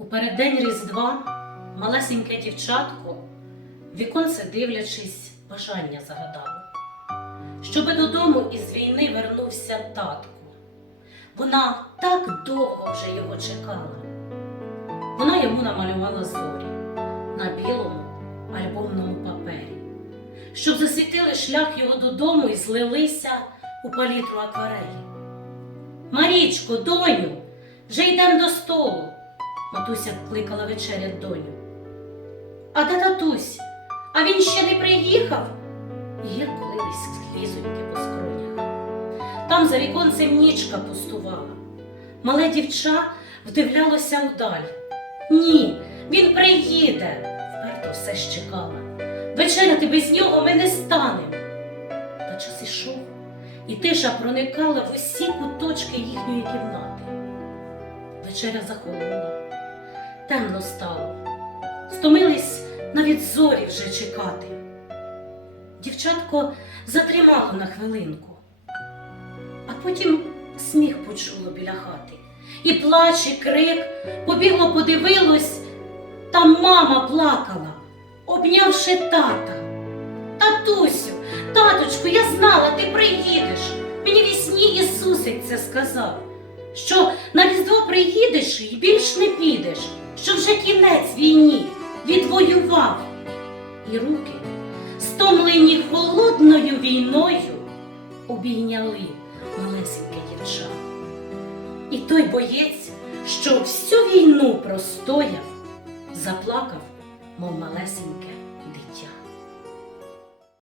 У переддень Різдва малесеньке дівчатко, віконце дивлячись, бажання загадало, щоби додому із війни вернувся татко. Вона так довго вже його чекала. Вона йому намалювала зорі на білому альбомному папері, щоб засвітили шлях його додому і злилися у палітру акварелі. Марічко, доню, вже йдемо до столу. Матуся кликала вечерять доню. А де татусь? А він ще не приїхав? Гірко лились слізоньки по скронях. Там за віконцем нічка пустувала. Мале дівча вдивлялося вдаль. Ні, він приїде, вперто все ж чекала. Вечеряти без нього ми не станемо. Та час ішов, і тиша проникала в усі куточки їхньої кімнати. Вечеря захолола, темно стало. Стомились навіть зорі вже чекати. Дівчатко затримало на хвилинку, а потім сміх почуло біля хати. І плач, і крик, побігло, подивилось, там мама плакала, обнявши тата. Татусю, таточку, я знала, ти приїдеш. Мені вісні Ісусик це сказав, що на Різдво приїдеш і більш не підеш, що вже кінець війні відвоював. І руки, стомлені холодною війною, обійняли малесеньке дівча. І той боєць, що всю війну простояв, заплакав, мов малесеньке дитя.